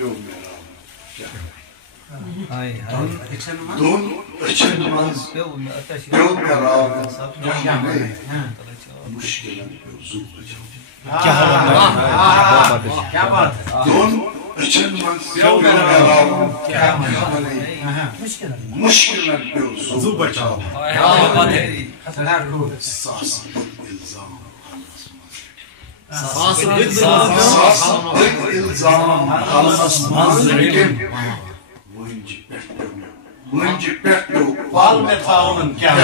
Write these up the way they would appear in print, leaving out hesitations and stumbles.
پیو میرا کیا دون اچھن منز پیو میرا مشکلن پیو زو بچاو کیا بات ہے دون اچھن منز پیو میرا مشکلن پیو زو بچاو ساس الزام الزام حالس منز رٹن ونجی پیٹو پال میں تھاون کیا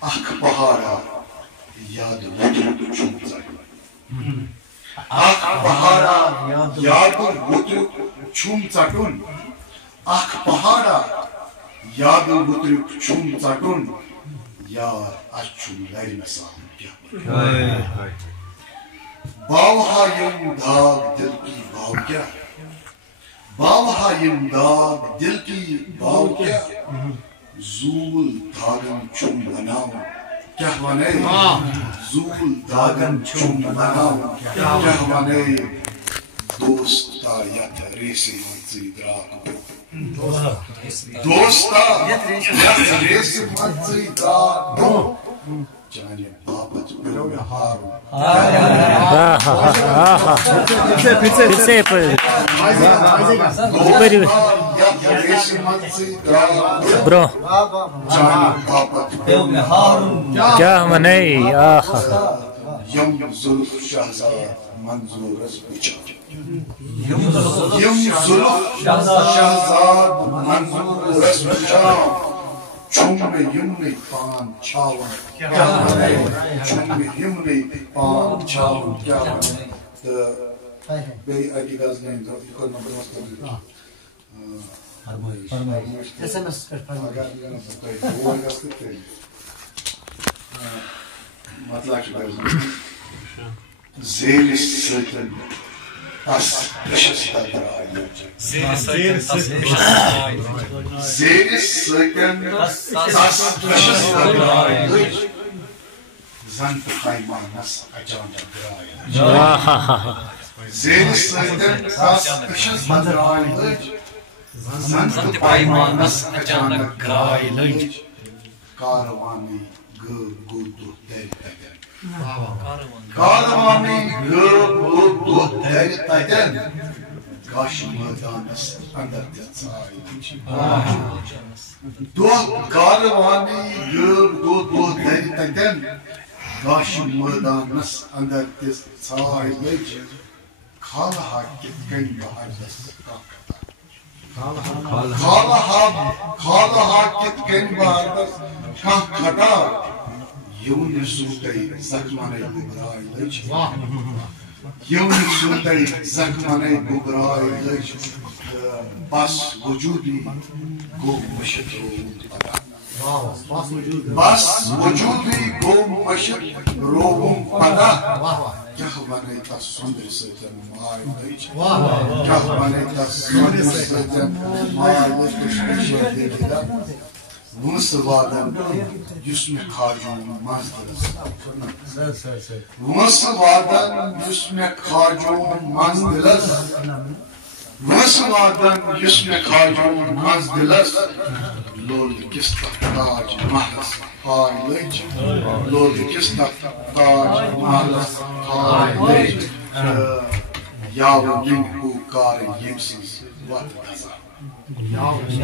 اخ پہاڑا یاد وطن چھومتا اخ پہاڑا یاد وطن چھومتا اخ پہاڑا یاد وطن چھومتا یار اچھن لر مسام کیا باوہا یم داغ دل کی باو کیا باوہا یم داغ دل کی باو کیا زول داغن چم بناو کیا ونے زول داغن چم بناو کیا ونے دوستا یت ریسی منزی دراغ دوستا یت ریسی منزی دراغ جانے بابت پیو ہارو برو کیا منے یم ظلف شہزاد منظورس بچا یم ظلف شہزاد منظورس بچا چومے یمنے پان چھاون کیا منے چومے یمنے پان چھاون کیا منے بے اگی گاز نہیں دو کوئی نمبر مستقل فرمائش ایس ایم ایس پر فرمائش مطلع زیل سلطن اس پشس تدرائی زیل سلطن اس پشس تدرائی زن پیمانس اچانک درائی زیل سلطن اس پشس تدرائی زن پیمانس اچانک درائی کاروانی گودو در تگن کاروانی گودو در تگن گاش مردانس اندر دچائی دو کاروانی گودو در تگن گاش مردانس اندر دچائی کھالہا کتکن بہردس کھالہا کتکن بہردس کھا کھٹا یون سوتائی زخمانے گبرائی لج یون سوتائی زخمانے گبرائی لج بس وجودی گو مشک روم پدا بس وجودی گو مشک روم پدا کیا بنے تا سندر سجن مائی لج کیا بنے تا سندر سجن مائی لج کشمشی دیکھا ونس وادن یس میں کھاجون منزلس ونس وادن یس میں کھاجون منزلس ونس وادن یس میں کھاجون منزلس لول کس تاج محلس پائی لج لول کس تاج محلس پائی لج یاو یم کو کار یمسز وقت دزا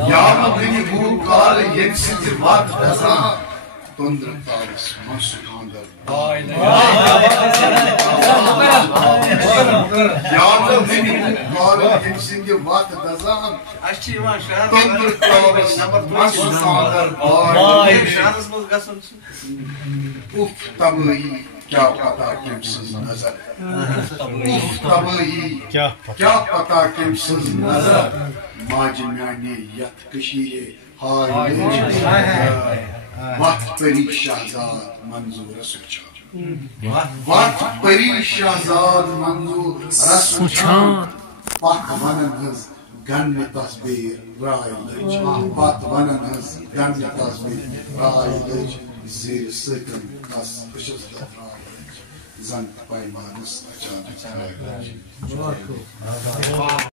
یاو دنی بو کار یمسز وقت دزا تندر تارس منسوخاندر یاو دنی بو کار یمسز وقت دزا تندر تارس منسوخاندر اف تبئی کیا پتا کمسز نظر اف تبئی کیا پتا کمسز نظر ماج میانی یت کشیر ہائی وقت پری شہزاد منظور سوچا وقت پری شہزاد منظور رسوچا پاک منن ہز گن تصبیر رائے لج پت ونن ہز گن تصبیر رائے لج زیر سکن تس بشس رائے لج زن پیمانس اچانک رائے لج